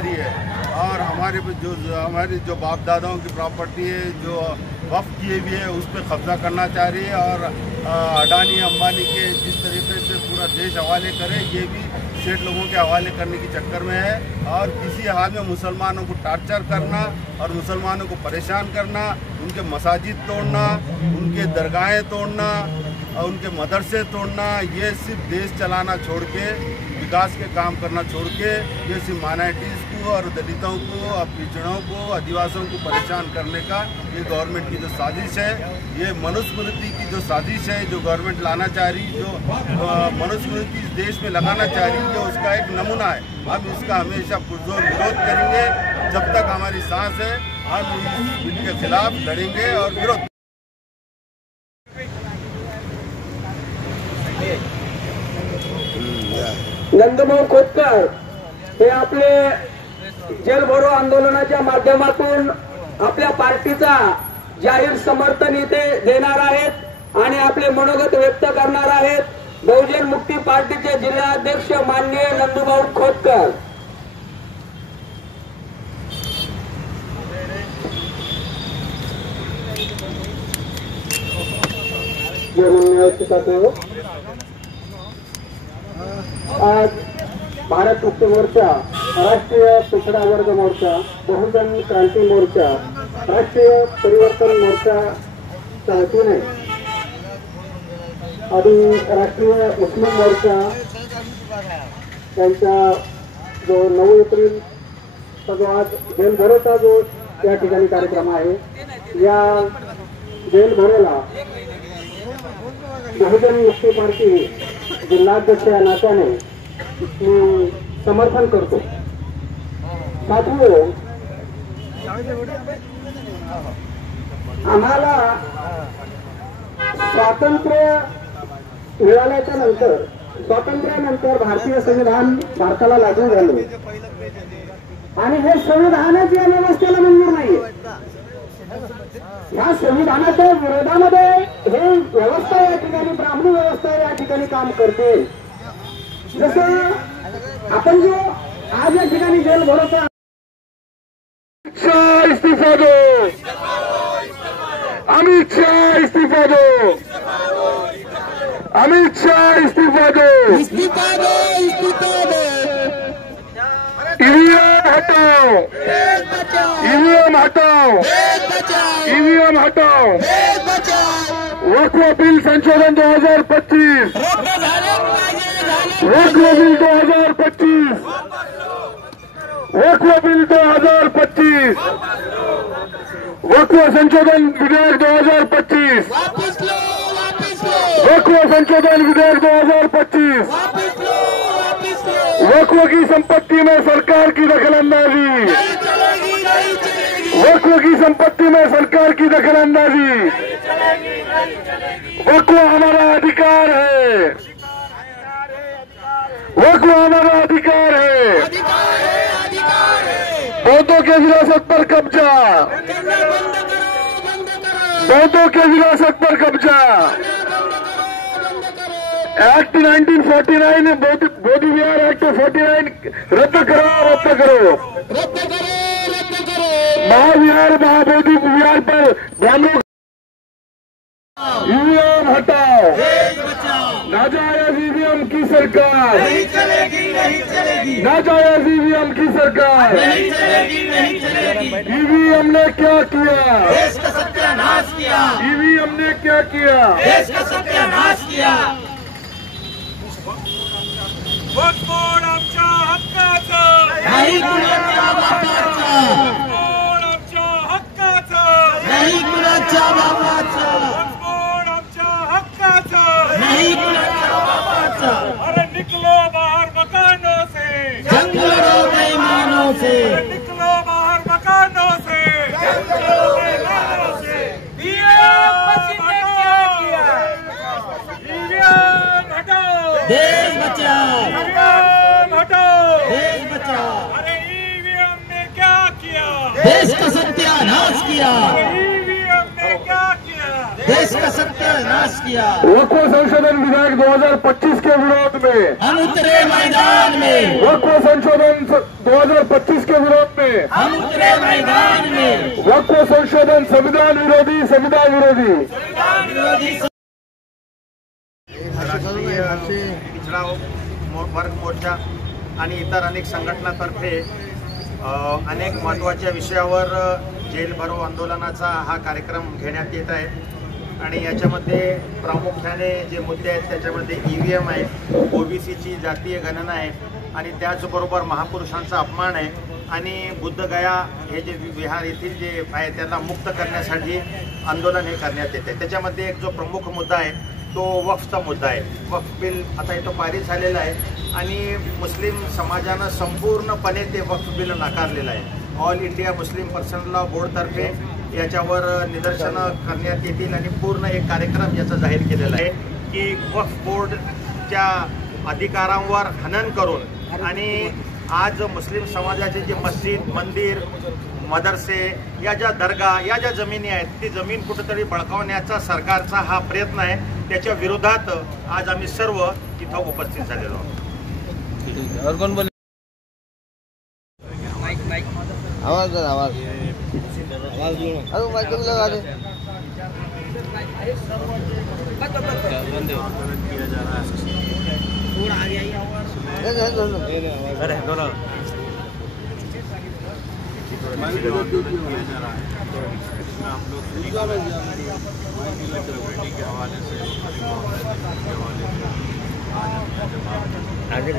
शहरी है और हमारी जो बाप दादाओं की प्रॉपर्टी है जो वक्फ किए हुए है उस पर कब्जा करना चाह रही है और अडानी अंबानी के जिस तरीके से पूरा देश हवाले करे ये भी सेठ लोगों के हवाले करने के चक्कर में है और किसी हाल में मुसलमानों को टार्चर करना और मुसलमानों को परेशान करना, उनके मसाजिद तोड़ना, उनके दरगाहें तोड़ना और उनके मदरसे तोड़ना, ये सिर्फ देश चलाना छोड़ के विकास के काम करना छोड़ के ये सिर्फ माइनॉरिटीज़ को और दलितों को और पिछड़ों को आदिवासियों को परेशान करने का ये गवर्नमेंट की जो साजिश है, ये मनुस्मृति की जो साजिश है जो गवर्नमेंट लाना चाह रही, जो मनुस्मृति इस देश में लगाना चाह रही है, उसका एक नमूना है। हम इसका हमेशा पुरजोर विरोध करेंगे, जब तक हमारी सांस है हम इस बिल के खिलाफ लड़ेंगे और विरोध। नंदभाऊ खोतकर हे आपले जेल भरो आंदोलनाच्या माध्यमातून आपल्या पार्टीचा जाहीर समर्थन इथे देणार आहेत आणि आपले मनोगत व्यक्त करणार आहेत बहुजन मुक्ती पार्टीचे जिल्हाध्यक्ष माननीय नंदभाऊ खोतकर। आज भारत मुक्ती मोर्चा, राष्ट्रीय पिछड़ा वर्ग मोर्चा, बहुजन क्रांती मोर्चा, राष्ट्रीय परिवर्तन मोर्चा वतीने आणि राष्ट्रीय मुस्लिम मोर्चा यांचा जो 9 एप्रिलचा जो आज जेल भरोचा जो या ठिकाणी कार्यक्रम आहे, या जेल भरोला बहुजन मुक्ती पार्टी जिल्हाध्यक्ष या नात्याने मी समर्थन करतो। साथियों, आम्हाला स्वातंत्र्य मिळाल्याच्या नंतर, स्वातंत्र्यानंतर भारतीय संविधान भारताला लागू झालं आणि हे संविधानच या व्यवस्थेला मंजूर नाहीये। या संविधानाच्या विरोधामध्ये हे व्यवस्था या ठिकाणी, ब्राह्मणी व्यवस्था या ठिकाणी काम करते। जसं आपण जो आज या ठिकाणी जेल भरवतो, इस्तीफा दो, अमित शाह इस्तीफा दो, अमित शाह इस्तीफा दो, इस्तीफा दो, इस्तीफा दो, ईवीएम हटाओ, ईवीएम हटाओ, ईवीएम हटाओ, वक्फ बिल संशोधन 2025, वक्फ बिल 2025, वक्फ बिल 2025, वक्फ संशोधन विधेयक 2025, वक्फ संशोधन विधेयक 2025, वक्फ की संपत्ति में सरकार की दखलंदाजी, वक्फ की संपत्ति में सरकार की दखलंदाजी, वक्फ हमारा अधिकार है, वक्फ हमारा अधिकार है, बौद्धों के विरासत पर कब्जा, बौद्धों के विरासत पर कब्जा, एक्ट 1949 बोधि विहार एक्ट 49 रद्द करो, रद्द करो, महाविहार महाबोधि विहार पर ब्राह्मणों ईवीएम हटाओ, नाजायज ईवीएम की सरकार नहीं चलेगी, नहीं चलेगी, नाजायज ईवीएम की सरकार नहीं चलेगी, नहीं चलेगी। ईवीएम ने क्या किया, देश का सत्यानाश किया, ईवीएम ने क्या किया, देश का सत्यानाश किया। वक्फ बोर्ड आमच्या हक्काचं नाही कुणाच्या बापाचं, वक्फ बोर्ड आमच्या हक्काचं नाही कुणाच्या बापाचं, वक्फ बोर्ड आमच्या हक्काचं नाही कुणाच्या बापाचं। अरे निकलो बाहर मकानों से, जंग लड़ो बेईमानों से, अरे निकलो बाहर मकानों से, जंग लड़ो बेईमानों से। ईवीएम हटाओ, देश बचाओ, ईवीएम हटाओ, देश बचाओ। अरे ईवीएम ने क्या किया, देश का सत्यानाश किया, ईवीएम ने क्या किया, देश का सत्यानाश किया। वक्फ संशोधन विधेयक 2025 के विरोध में हम उतरे मैदान में, वक्फ संशोधन 2025 के के मैदान में वक्फ संशोधन संविधान विरोधी, संविधान विरोधी. राष्ट्रीय पिछडा वर्ग मोर्चा आणि इतर अनेक संघटनांतर्फे अनेक महत्त्वाच्या विषयावर जेल भरो आंदोलनाचा हा कार्यक्रम घेण्यात येत आहे. आणि याच्यामध्ये प्रामुख्याने जे मुद्दे आहेत त्याच्यामध्ये EVM आहे, OBCची जातीय गणना आहे आणि त्याचबरोबर महापुरुषांचा अपमान आहे आणि बुद्धगया हे जे बिहार येथील जे आहे त्यांना मुक्त करण्यासाठी आंदोलन हे करण्यात येते. त्याच्यामध्ये एक जो प्रमुख मुद्दा आहे तो वक्फचा मुद्दा आहे. वक्फ बिल आता इथं पारित झालेलं आहे आणि मुस्लिम समाजानं संपूर्णपणे ते वक्फ बिल नाकारलेलं आहे. All India Muslim Personal Law बोर्डतर्फे याच्यावर निदर्शनं करण्यात येतील आणि पूर्ण एक कार्यक्रम याचा जाहीर केलेला आहे की वक्फ बोर्डच्या अधिकारांवर हनन करून आणि आज मुस्लिम समाजाचे जे मस्जिद, मंदिर, मदरसे या ज्या दर्गा या ज्या जमिनी आहेत ती जमीन कुठेतरी बळकावण्याचा सरकारचा हा प्रयत्न आहे. त्याच्या विरोधात आज आम्ही सर्व इथं उपस्थित झालेलो आहोत. आवाज आवाज अरे माइक लगा दे. आगे